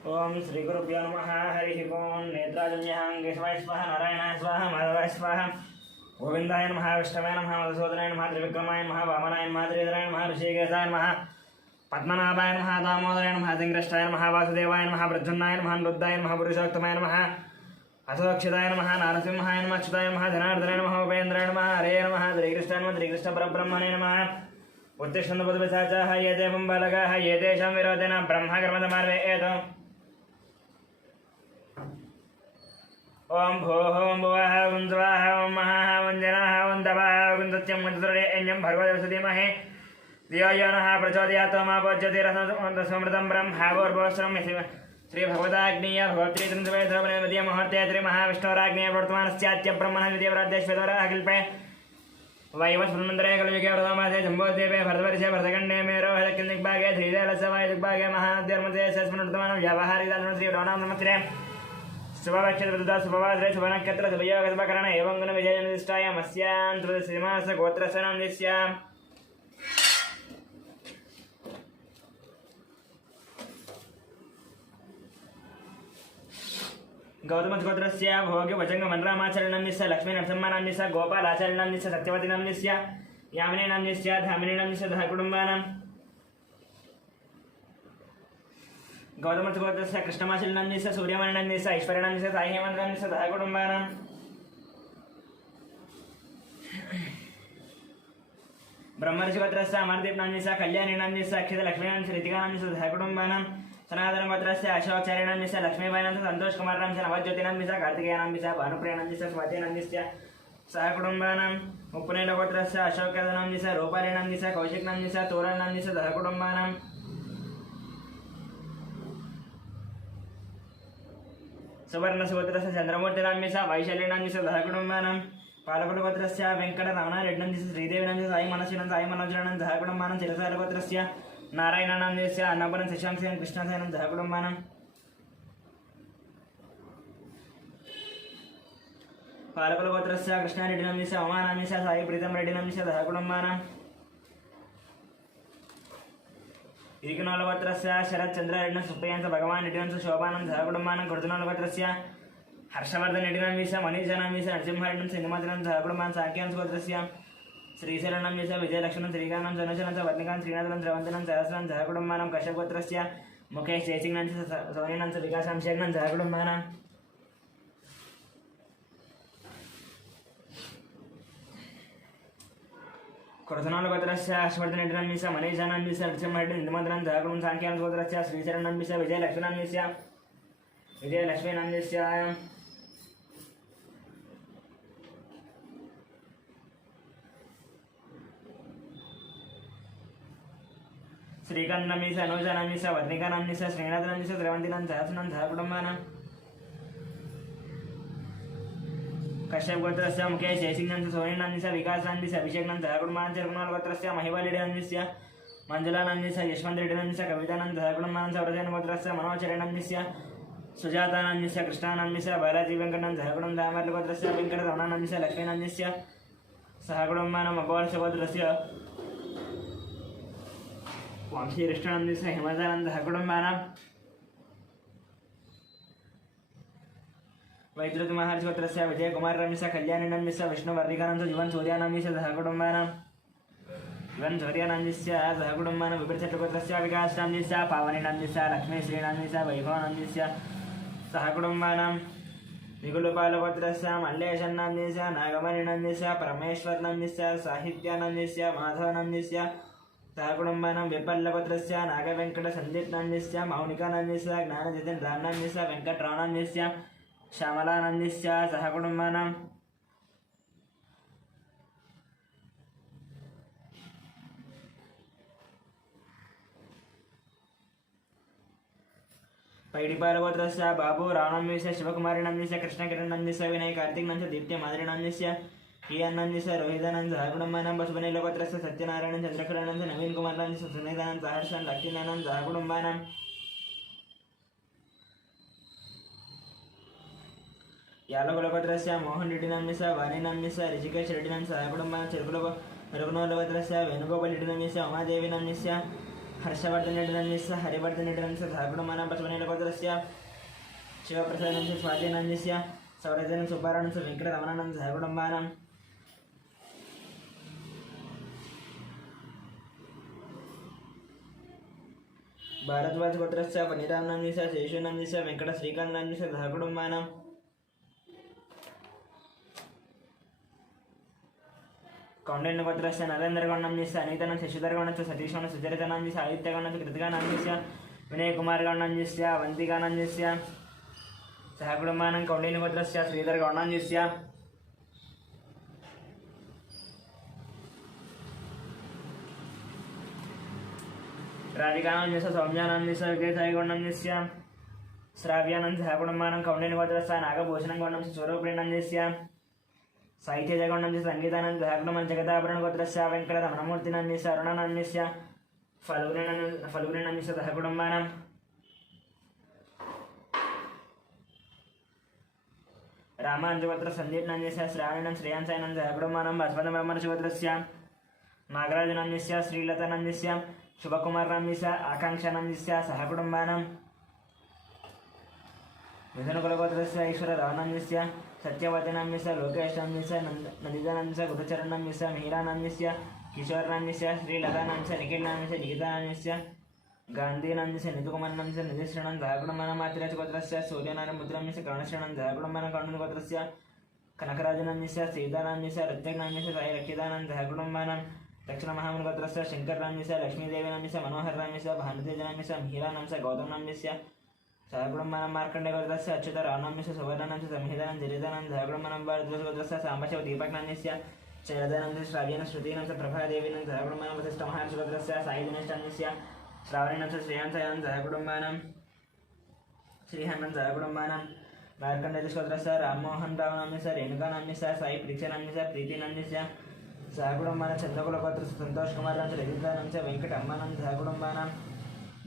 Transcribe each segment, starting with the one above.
ओम श्री गुरुभ्यो नमः हरि ओम नेत्राजन्यहांगे स्वाहा नारायणाय स्वाहा माधवाय स्वाहा गोविंदाय नमः विष्णवे नमः मधुसूदनाय नमः त्रिविक्रमाय नमः वामनाय नमः त्रिधराय नमः ऋषिकेशाय नमः पद्मनाभाय नमः दामोदराय नमः सिंहृष्टाय नमः वासुदेवाय नमः प्रद्युम्नाय नमः रुद्राय नमः पुरुषोत्तमाय नमः अशोक्षिताय नमः नारसिंहाय नमः अच्युताय नमः जनार्दनाय नमः उपेन्द्राय नमः हरे नमः श्रीकृष्णाय नमः श्रीकृष्णपरब्रह्मणे नमः उत्तिष्ठन्तु पदपिशाचाः ये ते बालकाः ये तेषां विरोधेन ब्रह्मकर्मसमार्वेत ओम भोः ओम भुवः ओम स्वाहा ओम महाः ओम जनाः ओम तपः ओम सत्यं मन्त्रे एञ्जं भर्गवधीमहे धियो यो नः प्रचोदयात् मापोज्योतिरसमृतं ब्रह्मावोर्भवस्रं श्री भगवदाग्नेय भगवत्री त्रिंशवेद्रवनद्य मुहूर्ते श्री महाविष्णोराग्नेय वर्तमानस्यात्य ब्रह्मणः द्वितीयप्रादेश्वरः कल्पे वैवस्मन्मन्त्रे कलयुगे वृतमासे जम्बोद्वीपे भरतवर्षे भरतखण्डे मेरो दिग्भागे श्रीशैलस्य दिग्भागे महानद्यर्मध्ये स्मृतमानं व्यावहारिकालं श्री राणां नमस्ते शुभवक्षत्रदा शुभवासरे शुभनक्षत्र शुभयोग शुभकरण एवं गुण विजयनिष्ठायाम् अस्यां श्रीमास गोत्रस्य नामस्य गौतमगोत्रस्य भोग्य वचंगमनरामाचरणस्य लक्ष्मीनरसिंहनाम्यस्य गोपालाचरणस्य सत्यवतीनाम्यस्य यामिनीनाम्यस्य धामिनीनाम्यस्य धकुटुम्बानां गौतमगोत्रस्य कृष्णमाचरणस्य सूर्यमणिनाम्यस्य ऐश्वर्यनाम्यस्य साईहेमन्तनाम्यस्य धकुटुम्बानां ब्रह्मर्षिगोत्रस्य अमरदीपनाम्यस्य कल्याणीनाम्यस्य अक्षितलक्ष्मीनाम्यस्य ऋतिकानाम्यस्य धकुटुम्बानां सनातनगोत्रस्य अशोकचार्यनाम्यस्य लक्ष्मीबाईनाम्यस्य सन्तोषकुमारनाम्यस्य नवज्योतिनाम्यस्य कार्तिकेयनाम्यस्य भानुप्रियनाम्यस्य स्वातिनाम्यस्य सहकुटुम्बानां उपनैलगोत्रस्य अशोकनाम्यस्य रूपालीनाम्यस्य कौशिकनाम्यस्य तोरणनाम्यस्य सहकुटुम्बानां सुवर्णसुगोत्रस्य चन्द्रमूर्तिनाम्यस्य वैशालीनाम्यस्य सहकुटुम्बानां पालकुलगोत्रस्य वेङ्कटरमणारेड्डनाम्यस्य श्रीदेवीनाम्यस्य साईमनस्विनां साईमनोजराणां सहकुटुम्बानां चिरसारगोत्रस्य नारायणनाम्यस्य अन्नपूर्णं शशाङ्कसेनं कृष्णसेनं सहकुटुम्बानां पालकुलगोत्रस्य कृष्णारेड्डिनाम्यस्य उमानाम्यस्य साईप्रीतं रेड्डिनाम्यस्य सहकुटुम्बानां इरिकनोलगोत्रस्य शरच्चन्द्ररेड्डिनं सुप्रियांश भगवान् रेड्डिनं शोभानं सहकुटुम्बानां कुर्जनोलगोत्रस्य हर्षवर्धन रेड्डिनाम्यस्य मनीषनाम्यस्य नरसिंहरेड्डिनं सिंहमतिनं सहकुटुम्बानां साक्यांशगोत्रस्य श्रीशरणनाम्यस्य विजयलक्ष्मणं श्रीकान्तं सनुशनं च वर्णिकां श्रीनाथनं श्रवन्तनं सहस्रं सहकुटुम्बानां कश्यपगोत्रस्य मुकेश जयसिंहनं च सोनिनं च विकासांशेनं सहकुटुम्बानां कुर्जनोलगोत्रस्य हर्षवर्धनरेड्डिनाम्यस्य मनीषनाम्यस्य नरसिंहरेड्डिनं निमन्त्रणं सहकुटुम्बं साङ्ख्यानगोत्रस्य श्रीशरणनाम्यस्य विजयलक्ष्मीनाम्यस्य श्रीकान्तनाम्यस्य अनुजनाम्यस्य वर्णिकानाम्यस्य श्रीनाथनाम्यस्य श्रवन्तीनां सहस्रनं सहकुटुम्बानां कश्यपगोत्रस्य मुकेश जयसिंहनं च सोनिनाम्यस्य विकासान्यस्य अभिषेकनं सहकुटुम्बानां चरुकुणालगोत्रस्य महिवालिडेनाम्यस्य मञ्जुलानाम्यस्य यशवन्तरेड्डिनाम्यस्य कवितानां सहकुटुम्बानां सौरसेनगोत्रस्य मनोचरणनाम्यस्य सुजातानाम्यस्य कृष्णानाम्यस्य बालाजी वेङ्कटनां सहकुटुम्बं दामर्लगोत्रस्य वेङ्कटरमणानाम्यस्य लक्ष्मीनाम्यस्य सहकुटुम्बानां अपोवर्षगोत्रस्य वंशीकृष्णानाम्यस्य हेमजानन्दः कुटुम्बानां वैद्युतमहर्षिगोत्रस्य विजयकुमारनाम्यस्य कल्याणीनाम्यस्य विष्णुवर्णिकानां जीवन सूर्यानाम्यस्य सहकुटुम्बानां जीवन सूर्यानाम्यस्य सहकुटुम्बानां विपरीतगोत्रस्य विकासनाम्यस्य पावनीनाम्यस्य लक्ष्मीश्रीनाम्यस्य वैभवनाम्यस्य सहकुटुम्बानां निगुलपालगोत्रस्य मल्लेशन्नाम्यस्य नागमणिनाम्यस्य परमेश्वरनाम्यस्य साहित्यानाम्यस्य माधवनाम्यस्य सहकुटुम्बानां विपल्लगोत्रस्य नागवेङ्कटसन्दीपनाम्यस्य मौनिकानाम्यस्य ज्ञानजतिन्द्रान्नाम्यस्य वेङ्कटरावनाम्यस्य श्यामलानाम्यस्य सहकुटुम्बानां पैडिपालगोत्रस्य बाबू रावनाम्यस्य शिवकुमारीनाम्यस्य कृष्णकिरणनाम्यस्य विनय कार्तिकनाम्यस्य दीप्त्यमाधुरीनाम्यस्य कियान्नाम्यस्य रोहितानंद सहकुटुम्बानां पशुपतिलोकत्रस्य सत्यनारायणं चन्द्रकरानंद नवीनकुमारानंद सुनीतानंद सहर्षं लक्ष्मीनानंद सहकुटुम्बानां यालकुलगोत्रस्य मोहन रेड्डिनाम्यस्य वाणीनाम्यस्य ऋषिकेश रेड्डिनां सहकुटुम्बानां चिरुकुलगोत्रस्य वेणुगोपाल रेड्डिनाम्यस्य उमादेवीनाम्यस्य हर्षवर्धनस्य हरिवर्धनस्य धाकुडमानं बसवनेलगोत्रस्य शिवप्रसादस्य स्वाधीनस्य सौरजन सुब्बारायणस्य वेङ्कटरमणानंद धाकुडमानं भारद्वाज गोत्रस्य पनिरामनाम्यस्य शेषुनाम्यस्य वेङ्कट श्रीकान्तनाम्यस्य धाकुडमानं कौंडिन्यगोत्रस्य नरेन्द्रगौण्डनाम्यस्य अनीतानंद शशिधरगौण्डस्य सतीशगौण्डस्य सुचरितानाम्यस्य आदित्यगौण्डस्य कृतिकानाम्यस्य विनयकुमारगौण्डनाम्यस्य अवन्तिकानाम्यस्य सहकुटुम्बानां कौंडिन्यगोत्रस्य श्रीधरगौण्डनाम्यस्य राधिकानाम्यस्य सौम्यानाम्यस्य विजयसायगौण्डनाम्यस्य श्राव्यानंद सहकुटुम्बानां कौंडिन्यगोत्रस्य नागभूषणगौण्डनाम्यस्य स्वरूपिणाम्यस्य साहित्यजगौण्डनाम्यस्य संगीतानंद सहकुटुम्बानां जगदाभरणगोत्रस्य वेङ्कटरमणमूर्तिनाम्यस्य अरुणनाम्यस्य फल्गुनीनाम्यस्य सहकुटुम्बानां रामानुजगोत्र संदीपनाम्यस्य श्रावणीनं श्रेयांसायनं सहकुटुम्बानां भास्वतब्रह्मर्षिगोत्रस्य नागराजनाम्यस्य श्रीलतानाम्यस्य शुभकुमारनाम्यस्य आकाङ्क्षानाम्यस्य सहकुटुम्बानां मिथुनकुलगोत्रस्य ईश्वररावनाम्यस्य सत्यवतीनाम्यस्य लोकेशनाम्यस्य नन्दितानाम्यस्य गुरुचरणनाम्यस्य मिहिरानाम्यस्य किशोरनाम्यस्य श्रीलतानाम्यस्य निखिलनाम्यस्य निकितानाम्यस्य गान्धीनाम्यस्य नितुकुमारनाम्यस्य निधिश्रणं सहकुटुम्बानां मातृराजगोत्रस्य सूर्यनारायणपुत्रनाम्यस्य कर्णश्रणं सहकुटुम्बानां कर्णगोत्रस्य कनकराजनाम्यस्य सीतानाम्यस्य रत्यनाम्यस्य सायरक्षितानां सहकुटुम्बानां दक्षिणमहामुनिगोत्रस्य शङ्करनाम्यस्य लक्ष्मीदेवीनाम्यस्य मनोहरनाम्यस्य भानुतेजनाम्यस्य मिहिरानाम्यस्य गौतमनाम्यस्य सहकुटुम्बानां मार्कण्डेयगोत्रस्य अच्युतरावनाम्यस्य सुवर्णनाम्यस्य संहितानां जरितानां सहकुटुम्बानां भारद्वाजगोत्रस्य साम्बशिव दीपकनाम्यस्य शरदानाम्यस्य श्राव्येन श्रुतीनां प्रभादेवीनां सहकुटुम्बानां वसिष्ठमहर्षिगोत्रस्य सायिदिनेष्टाम्यस्य श्रावणीनां श्रेयांसायां सहकुटुम्बानां श्रीहन्नं सहकुटुम्बानां मार्कण्डेयगोत्रस्य राममोहनरावनाम्यस्य रेणुकानाम्यस्य साई परीक्षानाम्यस्य प्रीतिनाम्यस्य सहकुटुम्बानां चन्द्रकुलगोत्रस्य सन्तोषकुमारनां रजितानां वेङ्कटम्मानां सहकुटुम्बानां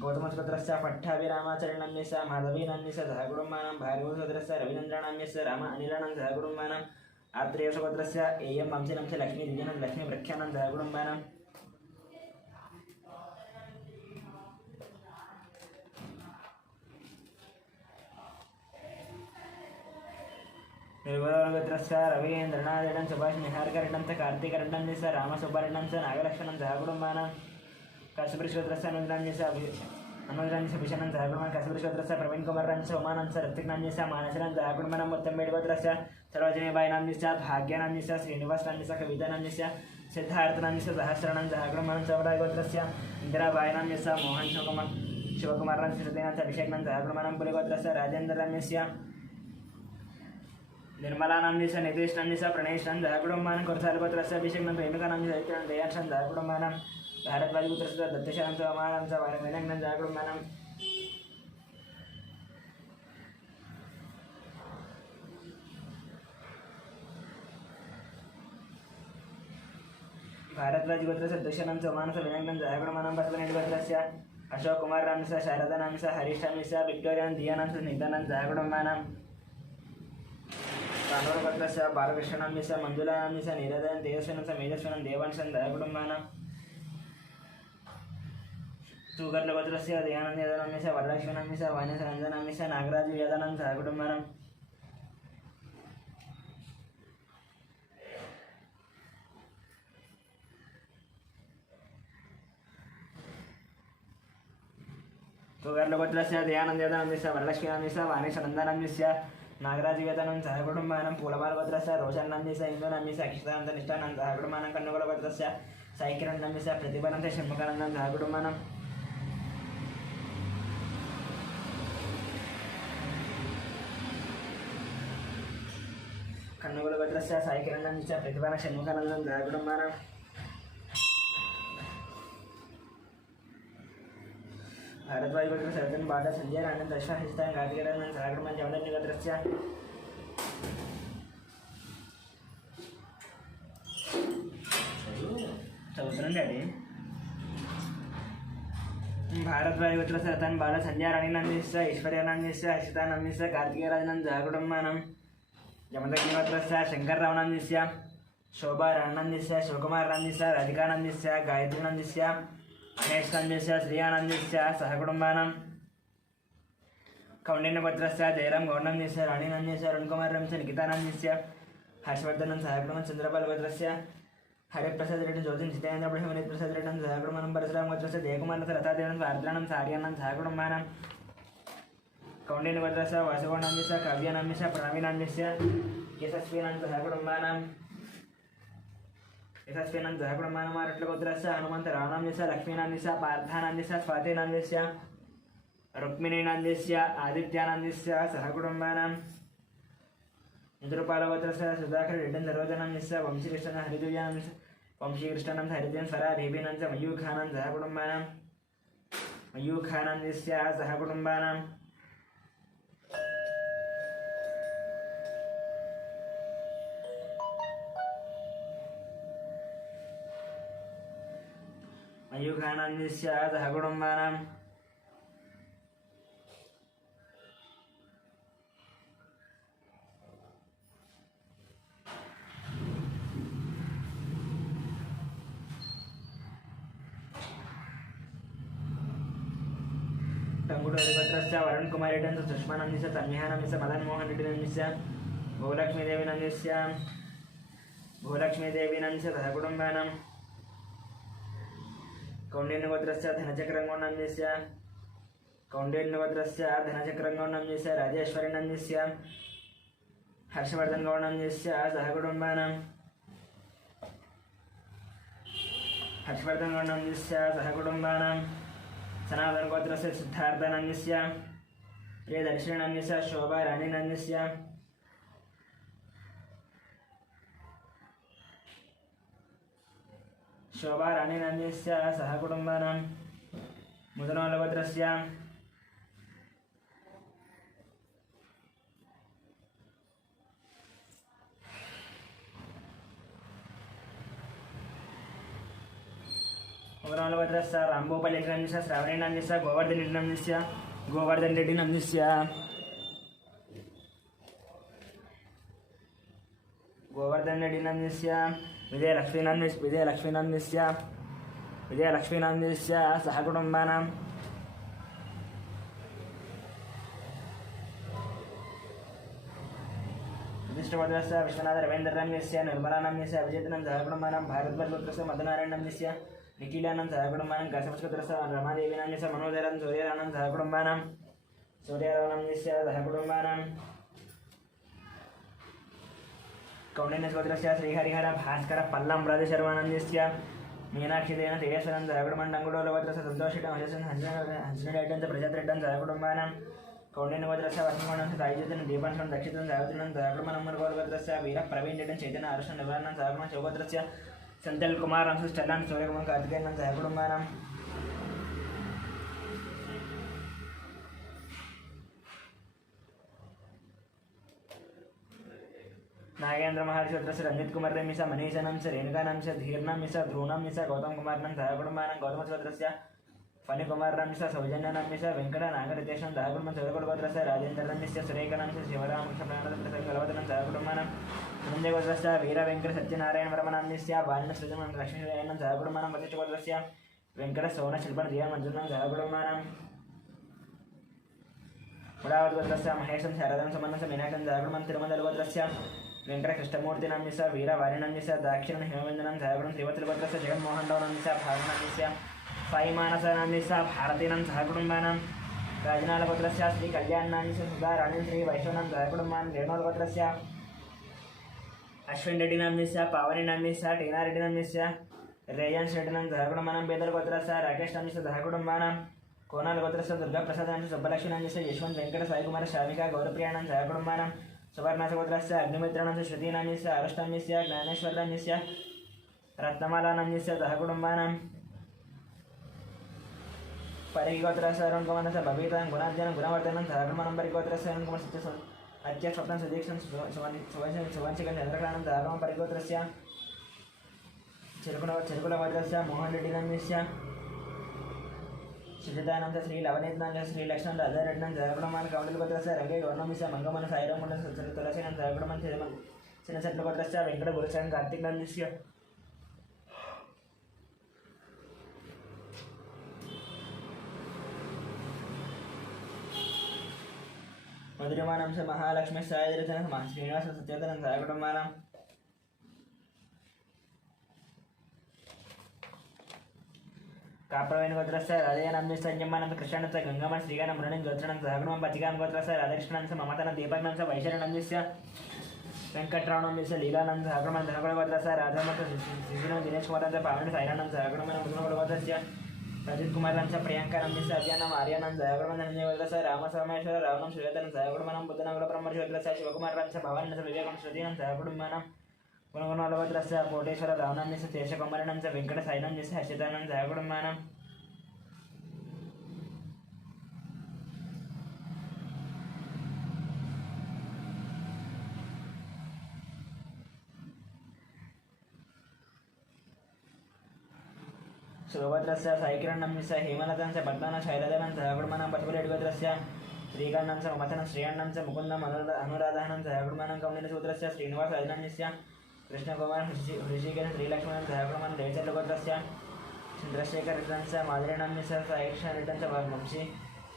गौतमगोत्रस्य पट्टाभिरामाचार्यनाम्यस्य माधवीनाम्यस्य सहकुटुम्बानां भार्गवगोत्रस्य रविचन्द्रनाम्यस्य राम अनिलानां सहकुटुम्बानाम् आत्रेयसगोत्रस्य एयं वंशीनाम्यस्य लक्ष्मीदिव्यानां लक्ष्मीप्रख्यानां सहकुटुम्बानां निर्गोत्रस्य रवीन्द्रनाथेनं सुभाष निहारकरणं च कार्तिकरणं च रामसुब्बारणं च नागलक्ष्मणं सहकुटुम्बानां काशीपुरगोत्रस्य अनुरान्यस्य भूषणं सहकुटुम्बानां काशीपुरगोत्रस्य प्रवीणकुमारनाम्यस्य उमानाम्यस्य ऋत्विकनाम्यस्य मानसनां सहकुटुम्बानां मुत्तम्बेडगोत्रस्य सरोजिनीबाईनाम्यस्य भाग्यनाम्यस्य श्रीनिवासनाम्यस्य कवितानाम्यस्य सिद्धार्थनाम्यस्य सहस्राणां सहकुटुम्बानां चौडागोत्रस्य इन्दिराबाईनाम्यस्य मोहन शिवकुमारनां श्रीनाथ अभिषेकनां सहकुटुम्बानां पुलिगोत्रस्य राजेन्द्रनाम्यस्य निर्मलानाम्यस्य नितीशनाम्यस्य प्रणेशनां सहकुटुम्बानां कुर्सालगोत्रस्य अभिषेकनां रेणुकानाम्यस्य चैत्रां दयाक्षां सहकुटुम्बानां भारद्वाजगोत्रस्य दत्तशानं च अमानां च वारवेनग्नं सहकुटुम्बानां भारद्वाजगोत्रस्य दत्तशानं च अमानां च वेनग्नं सहकुटुम्बानां बसवनेलगोत्रस्य अशोककुमारनाम्यस्य शारदानाम्यस्य हरीशनाम्यस्य विक्टोरियां दियानां च नितानां सहकुटुम्बानां कानूरगोत्रस्य बालकृष्णनाम्यस्य मञ्जुलानाम्यस्य नीरदयं तेजस्विनं च मेजस्विनं देवांशं सहकुटुम्बानां तूगर्लगोत्रस्य दयानन्दनाम्यस्य वरलक्ष्मीनाम्यस्य वाणीसनन्दनाम्यस्य नागराजयादनां सहकुटुम्बानां तूगर्लगोत्रस्य दयानन्दनाम्यस्य वरलक्ष्मीनाम्यस्य वाणीसनन्दनाम्यस्य नागराजवेदनं सहकुटुम्बानां पूलमालगोत्रस्य रोशन्नाम्यस्य इन्दुनाम्यस्य अक्षतानन्दनिष्ठानां सहकुटुम्बानां कन्नुकुलगोत्रस्य साईकिरणनाम्यस्य प्रतिभानन्द षण्मुखानन्दं सहकुटुम्बानां कन्नुकुलगोत्रस्य साईकिरणनाम्यस्य प्रतिभानन्द षण्मुखानन्दं सहकुटुम्बानां भारद्वाजगोत्रस्य सर्जन बाधा संजय राणन दशा हिस्तान कार्तिकेयनं सहकुटुम्बानां जवलन्यगोत्रस्य भारद्वाजगोत्रस्य रतन बाला संजय राणीनाम्यस्य ऐश्वर्यानाम्यस्य हर्षितानाम्यस्य कार्तिकेयराजनं सहकुटुम्बानां यमदग्निगोत्रस्य शङ्कररावनाम्यस्य शोभाराणनाम्यस्य शिवकुमारनाम्यस्य राधिकानाम्यस्य गायत्रीनाम्यस्य महेशनंदस्य श्रियानंदस्य सहकुटुम्बानां कौंडिन्यपुत्रस्य जयराम गौंडन्यस्य राणीनंदस्य अरुणकुमारस्य निकितानंदस्य हर्षवर्धनं सहकुटुम्बं चंद्रपालपुत्रस्य हरिप्रसाद रेड्डी ज्योतिन जितेंद्र ब्रह्मणि प्रसाद रेड्डी सहकुटुम्बानां परशुराम गोत्रस्य जयकुमारस्य लतादेवनं भारद्राणं सार्यानं सहकुटुम्बानां कौंडिन्यपुत्रस्य वासुगौंडन्यस्य काव्यानंदस्य प्रणवीनंदस्य यशस्वीनं सहकुटुम्बानां यशस्वीनं सहकुटुम्बानां आरट्लगोत्रस्य हनुमन्तरावणस्य लक्ष्मीनंदस्य पार्थानंदस्य स्वातिनंदस्य रुक्मिणीनंदस्य आदित्यानंदस्य सहकुटुम्बानां इंद्रपालगोत्रस्य सुधाकर रेड्डी सर्वजनंदस्य वंशीकृष्णन हरिदेव्यानं वंशीकृष्णनं हरिदेव स्वरा देवीनं मयूखानं सहकुटुम्बानां मयूखानंदस्य सहकुटुम्बानां मयूखानंदस्य सहकुटुम्बानां टंगुड हरिभद्रस्य वरुण कुमार रेड्डी सुष्मानंदस्य तन्मिहानंदस्य मदन मोहन रेड्डी भूलक्ष्मी देवी नंदस्य सहकुटुम्बानां कौंडिन्यगोत्रस्य धनचक्रगौंडन्यस्य राजेश्वरी नंदस्य हर्षवर्धन गौंडन्यस्य सहकुटुम्बानां सनातन गोत्रस्य सिद्धार्थनंदस्य प्रियदर्शिनंदस्य शोभा राणीनंदस्य सहकुटुम्बानां मुदनोलगोत्रस्य रामगोपाल रेड्डी श्रावणी नंदस्य गोवर्धन रेड्डी नंदस्य विजयलक्ष्मीनंदस्य सहकुटुम्बानां विशिष्टगोत्रस्य विश्वनाथ रवीन्द्रनंदस्य निर्मलानंदस्य अभिजितनं सहकुटुम्बानां भारद्वाजगोत्रस्य मदनारायणनंदस्य निखिलानं सहकुटुम्बानां काश्यपगोत्रस्य रमादेवीनंदस्य मनोदरं सूर्यरानं सहकुटुम्बानां सहकुटुम्बानां कौंडिन्यगोत्रस्य श्रीहरिहर भास्कर पल्लम राजशर्वानंदस्य मीनाक्षी देवन तेजस्वरं सहकुटुम्बानां संतोषितं हंसनेड्डं प्रजातरेड्डं सहकुटुम्बानां कौंडिन्यगोत्रस्य वसुगौंडस्य तायजतन दीपांशं दक्षितं सावित्रिनं सहकुटुम्बानां गोत्रस्य वीर प्रवीण रेड्डं चैतन्य हर्षं निवारणं सहकुटुम्बं शिवगोत्रस्य संतल कुमार चलन सूर्यकुमार कार्तिकेयनं सहकुटुम्बानां नागेंद्र महर्षि रंजित कुमार रेमिसा मनीषनं रेणुकानं धीर्नं ध्रुवनं गौतम कुमार सहकुटुम्बानां गौतमगोत्रस्य फणि कुमार सौजन्यनं वेंकट नागरितेशं सहकुटुम्बं सूर्यकुलगोत्रस्य राजेन्द्रनं सुरेखनं शिवरामकृष्णप्राणदत्तसंगलवदनं सहकुटुम्बानां धनञ्जयगोत्रस्य वीर वेंकट सत्यनारायण वर्मनांस्य बालिनसृजनं लक्ष्मीशयनं सहकुटुम्बानां वसिष्ठगोत्रस्य वेंकट सौन शिल्पं रिया मंजुनं सहकुटुम्बानां मुडावतगोत्रस्य महेशं शारदं सुमनं मीनाक्षं सहकुटुम्बं तिरुमलगोत्रस्य वेंकट कृष्णमूर्तिनंस्य वीरवारिनंस्य दाक्षिणं हेमवेन्दनं सहकुटुम्बं श्रीवत्सलगोत्रस्य जगन्मोहनरावनंस्य भावनंस्य साईमानसनंस्य भारतीनं सहकुटुम्बानां राजनालगोत्रस्य श्री कल्याणनंस्य सुधा राणी श्री वैष्णवनं सहकुटुम्बानां रेणुलगोत्रस्य अश्विन रेड्डीनंस्य पावनीनंस्य टीना रेड्डीनंस्य रेयन्स रेड्डीनं सहकुटुम्बानां बेदलगोत्रस्य राकेशनंस्य सहकुटुम्बानां कोनालगोत्रस्य दुर्गाप्रसादनंस्य सुब्बलक्ष्मीनंस्य यशवंत वेंकट साईकुमार शामिका गौरप्रियानं सहकुटुम्बानां सुवर्णासगोत्रस्य अग्निमित्रानंस्य श्रुतीनंस्य अरुष्टनंस्य ज्ञानेश्वरनंस्य रत्नमालानंस्य सहकुटुम्बानां परिगोत्रस्य अरुणकुमारस्य बबीतां गुणार्जनं गुणवर्धनं सहकुटुम्बानां परिगोत्रस्य अरुणकुमारस्य अत्य स्वप्नं सुदीक्षं सुवंशिकं चन्द्रकाणं सहकुटुम्बं परिगोत्रस्य चिरुकुलगोत्रस्य मोहन रेड्डीनंस्य सुजितानंद श्री लवनीतनंद श्री लक्ष्मण राजारेड्डनं सहकुटुम्बानां कौंडिल्यगोत्रस्य रंगे गौर्णंस्य मंगमन साईरामकुंड तुलसीनं सहकुटुम्बं सिनसट्लगोत्रस्य वेंकट गुरुचरण कार्तिकनंस्य మధురమానం స మహాలక్ష్మి సాయుధన శ్రీనివాస సత్యధనం సాయకుటుంబానం కాప్రవేణి గోత్రస్య రాధేయనం సంజమానం కృష్ణానంద గంగమ్మ శ్రీగానం మృణిం గోత్రణం సహగుణం పచ్చిగాం గోత్రస్య రాధాకృష్ణానం స మమతన దీపజ్ఞం స వైశరణం వెంకట్రావణం లీలానంద సహగుణం ధనగుణ గోత్రస్య రాధామత శిశునం దినేష్ కుమార్ పావని సాయిరానంద సహగుణమైన ముగ్గురు గోత్రస్య ప్రజిత్ కుమార్ నంద ప్రియాంకానంద అర్యానం ఆర్యానంద సహగుణం ధనంజయ గోత్రస్య రామసోమేశ్వర రావణం శ్రీధనం సహగుణమనం బుద్ధనగుణ బ్రహ్మర్షి గోత్రస్య శివకుమార్ నంద భవానంద వివేకం శ్రుతినం సహగుణమానం గుణగుణోలగోత్రస్య కోటేశ్వర రావణం శేషకుమారణం చ వెంకట సైనం హర్షితానం సహగుణమానం సుభద్రస్య సాయికిరణం హేమలతం చ పద్మన శైలజనం సహగుణమానం పశుపురెడ్డి గోత్రస్య శ్రీకాంతం చ మమతనం శ్రీయండం చ ముకుందం అనురాధానం సహగుణమానం కౌండిన సూత్రస్య శ్రీనివాస అజనన్యస్య కృష్ణకుమార్ హృషికేశ శ్రీలక్ష్మణం సహగుణమానం దేవచంద్ర గోత్రస్య చంద్రశేఖర్ రెడ్డి చ మాధురేణం సహేక్ష రెడ్డి చ వంశీ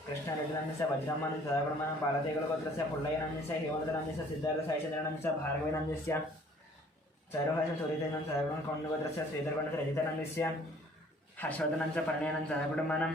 కృష్ణారెడ్డి చ వజ్రమానం సహగుణమానం పాలతేగుల గోత్రస్య పుల్లయనం హేమంతరం సిద్ధార్థ సాయిచంద్రనం భార్గవినం చైరోహాసం సూర్యతేజం సహగుణం కౌండిన గోత్రస్య శ్రీధర్కొండ రజితనం హర్షవర్ధనం చ పరిణయనం సహకుటుంబనం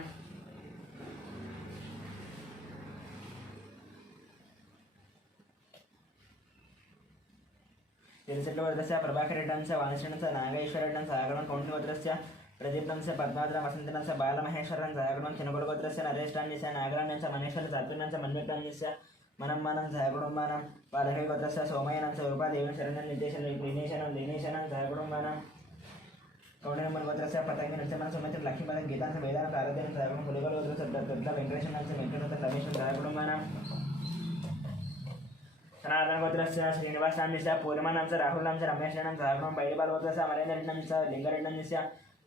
తిరుచెట్ల వర్ధస్య ప్రభాకర్ రెడ్డి చ వాణిశ్వరం చ నాగేశ్వరరెడ్డి సహగుణం కౌండిన గోత్రస్య ప్రదీప్తం చ పద్మావతి వసంతనం చ బాలమహేశ్వరం సహగుణం చిన్నగొడ గోత్రస్య నరేష్టాన్ని చ నాగరాణ్యం చ మహేశ్వర సాత్వినం చ మన్వితాన్ని చ మనం సహకుటుంబానం బాలహే గోత్రస్య సోమయనం చ రూపాదేవి శరణం నిర్దేశనం లీనేశనం సహకుటుంబానం కౌండిన గోత్రస్య పతంగి నృత్యమన సుమిత్ర లక్ష్మీపదం గీతాంశ వేదాన ప్రారధ్యం సహగుణం పులిగోల గోత్రస్య దొడ్డ వెంకటేశ్వరం వెంకటరత్న రమేశ్వరం సహకుటుంబానం సనాతన గోత్రస్య శ్రీనివాసాన్ని చ పూర్ణమానం చ రాహులం చ రమేశ్వరం సహగుణం బయలుబాల గోత్రస్య అమరేంద్రరెడ్డి చ లింగరెడ్డి చ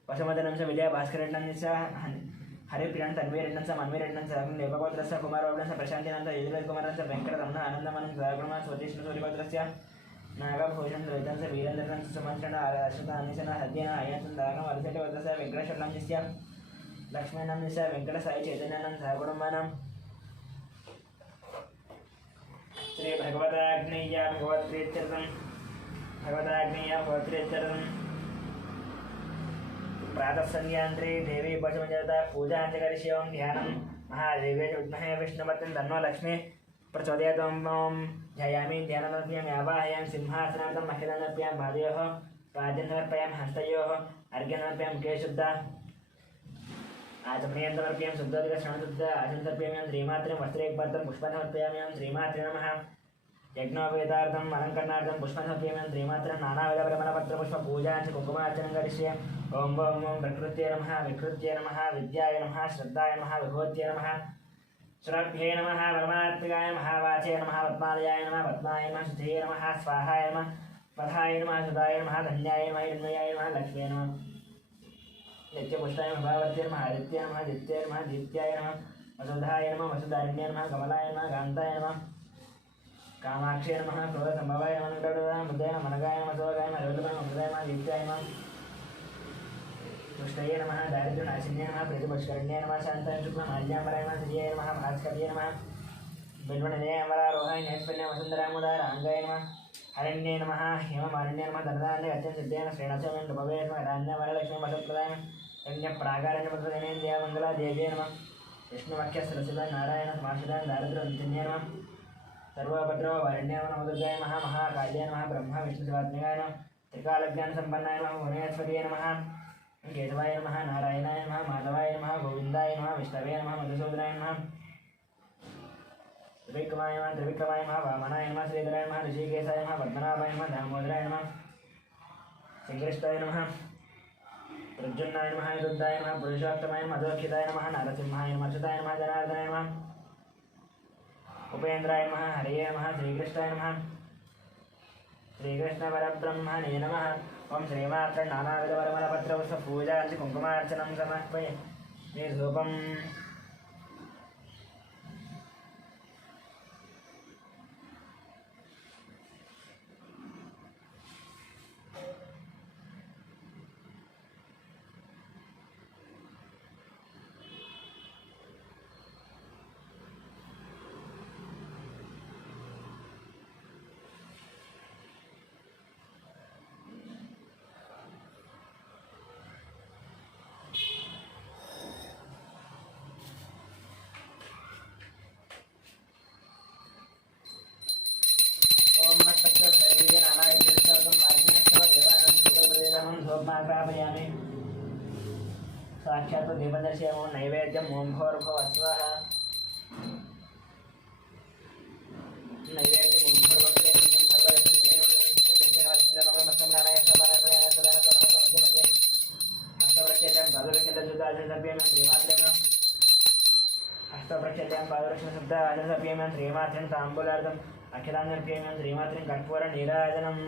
వసుమధనం చ విజయ భాస్కరెడ్డి చ హరిప్రియాన్ తన్వీరెడ్డి చ మన్వీరెడ్డి సహగుణం దేవగోత్రస్య కుమారబాబు చ ప్రశాంతినంద యజువేద్ కుమార్ చ వెంకటరమణ ఆనందమనం సహగుణం స్వదేశ సూర్యగోత్రస్య నాగభూషణ్ ద్వైతం చ వీరేంద్రన్ సుమంత్రణ అశ్వత అనిశన హద్యన అయ్యంతం దాగం అలసటి వద్రస్య వెంకటేశ్వరం చ లక్ష్మీనం చ వెంకట సాయి చైతన్యానంద సహకుటుంబానం శ్రీ భగవదాగ్నేయ భగవత్ప్రీత్యర్థం प्रातः संध्यांत्रे देवी पशुमंजरता पूजा च करिष्यामि ध्यानं महादेवे विद्महे विष्णुपत्नी तन्नो लक्ष्मी प्रचोदयात् ओम ध्यायामि ध्यानमर्पयामि आवाहयामि सिंहासनार्थं महिलां समर्पयामि पादयोः पाद्यं समर्पयामि हस्तयोः अर्घ्यं समर्पयामि केशुद्धा आचमनीयं समर्पयामि शुद्धोदकश्रवणशुद्ध आचमनं समर्पयामि श्रीमात्रे वस्त्रे एकपात्रं पुष्पं समर्पयामि श्रीमात्रे नमः यज्ञोपवेतार्थम् अलङ्करणार्थं पुष्पं समर्पयामि श्रीमात्रे नानाविधपरिमलपत्रपुष्प पूजा च कुङ्कुमार्चनं करिष्ये ओम ओम ओम विकृत्ये नमः विद्याय नमः श्रद्धाय नमः विभूत्ये नमः श्रद्धे नमः परमात्मिकाय महावाचे नमः पद्मालयाय नमः पद्माय नमः शुद्धये नमः स्वाहाय नमः पथाय नमः सुधाय नमः धन्याय नमः हिरण्मयाय नमः लक्ष्म्ये नमः नित्यपुष्टाय नमः भावर्त्ये नमः आदित्याय नमः दित्याय नमः दित्याय नमः वसुधाय नमः वसुधारिण्याय नमः कमलाय नमः कान्ताय नमः कामाक्षे नमः क्रोधसम्भवाय नमः मुद्राय नमः मनगाय नमः सोगाय नमः रोदगाय नमः मृदाय नमः दीप्ताय नमः दुष्टये नमः दारिद्र्यनाशिन्ये नमः प्रीतिपुष्करण्ये नमः शान्ताय शुक्लमाल्याम्बराय नमः श्रिये नमः भास्कर्ये नमः बिल्वनये अमरारोहाय नैष्फल्ये वसुन्धरामुदाय राङ्गाय नमः हरण्ये नमः हेममालिन्ये नमः धनदान्ये अत्यन्तसिद्धये नमः श्रीणाथोमेन नृपवे नमः रान्यवरलक्ष्मी वसुप्रदाय यज्ञप्राकाराय पुत्रजनेन्द्रिया मङ्गला देव्ये नमः विष्णुवाक्यसरसिदाय नारायण समाश्रिताय दारिद्र्यविचिन्ये नमः सर्वभद्रो वारण्याय नमः दुर्गाय नमः महाकाल्याय नमः ब्रह्मा विष्णुशिवात्मिकाय नमः त्रिकालज्ञानसम्पन्नाय नमः भुवनेश्वर्ये नमः केशवाय नमः नारायणाय नमः माधवाय नमः गोविन्दाय नमः विष्णवे नमः मधुसूदनाय नमः त्रिविक्रमाय नमः वामनाय नमः श्रीधराय नमः ऋषिकेशाय नमः पद्मनाभाय नमः दामोदराय नमः श्रीकृष्णाय नमः प्रद्युम्नाय नमः युद्धाय नमः पुरुषोत्तमाय नमः मधुरक्षिताय नमः नरसिंहाय नमः अच्युताय नमः जनार्दनाय नमः उपेन्द्राय नमः हरये नमः श्रीकृष्णाय नमः श्रीकृष्ण परब्रह्मणे नमः ओम श्रीमात्र नानाविधपरिमलपत्रपुष्प पूजा कुङ्कुमार्चनं समर्पयामि धूपम् साक्षात् दीपदर्शयमो नैवेद्यम् ओं भोर्भुवस्वः नैवेद्यम् ओं अष्टप्रक्षेत्यां पादरक्षण शब्द आचरणसप्येमं श्रीमात्रेण ताम्बूलार्थम् अखिलान्यर्प्येमं श्रीमात्रेण कर्पूरनीराजनम्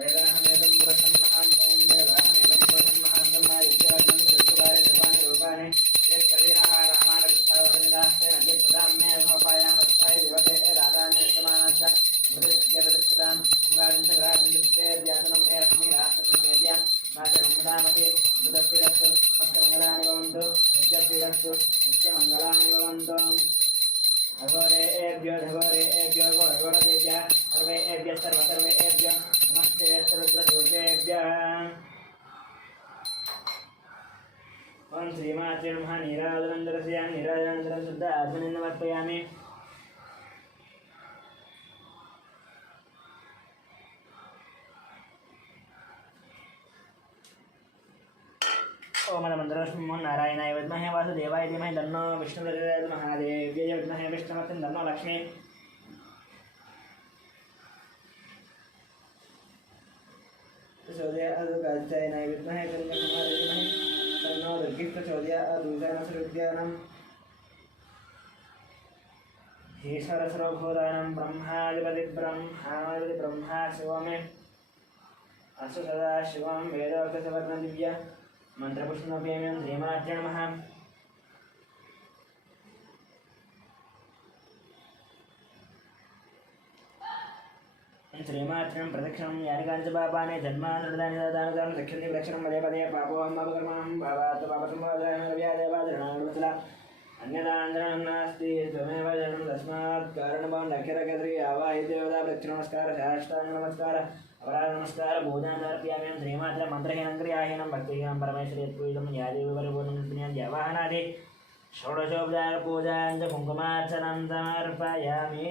वेदाहमेदं पुरुषं महान्तं वेदाहमेदं पुरुषं महान्तं मादित्याग्नं ऋतुकाले सर्वाणि रूपाणि यत्कविरः रामानुजस्थावनिदास्ते नद्यप्रदां मे भोपायां रत्नाय देवते राधाने समानश्च मृदस्यप्रतिष्ठितां ओङ्कारिं च ग्राहं मे लक्ष्मीरास्तुं वेद्यां मातरं विदामपि मृदस्यरस्तु नमस्कमङ्गलानि भवन्तु नित्यश्रीरस्तु नित्यमङ्गलानि भवन्तु अघोरेभ्यो घोरेभ्यो घोरदेभ्यः सर्वेभ्यः सर्वेभ्यः नमस्ते सर्वद्रदेवतेभ्यः ओं श्रीमात्रे नमः नीराजनं दर्शयामि नीराजनं शुद्ध आत्मनेन समर्पयामि ओम नमो नारायणाय विद्महे वासुदेवाय धीमहि तन्नो विष्णुः महादेव्यै विद्महे विष्णुपत्नी तन्नो लक्ष्मी प्रचोदयाय विद्महे धीमहि तन्नो दुर्गी प्रचोदयात् ईश्वर सर्वभूतानां ब्रह्माधिपति ब्रह्मा शिवमे असु सदा शिवं वेदोक्तवर्णं दिव्य मंत्रपुष्पमप्येमं श्रीमात्रे नमः श्रीमात्रं प्रदक्षिणं यानि कानि पापानि जन्मान्तरदानि दानानि दक्षिणे प्रदक्षिणं पदे पदे पापोऽहं पापकर्मणं पापात् पापसंवादनाव्यादेवादरणावत्सला अन्यदान्तरं नास्ति त्वमेव जनं तस्मात् कारणभवन् अखिलकद्रि आवाहि देवता प्रदक्षिणनमस्कार साष्टाङ्गनमस्कार अपराध नमस्कार भोजनार्पयामि श्रीमात्र मन्त्रहीनं क्रियाहीनं भक्तिहीनं परमेश्वरी यत्पूजितं यादेवी परिपूर्णं जवाहनादि षोडशोपचारपूजां च कुङ्कुमार्चनं समर्पयामि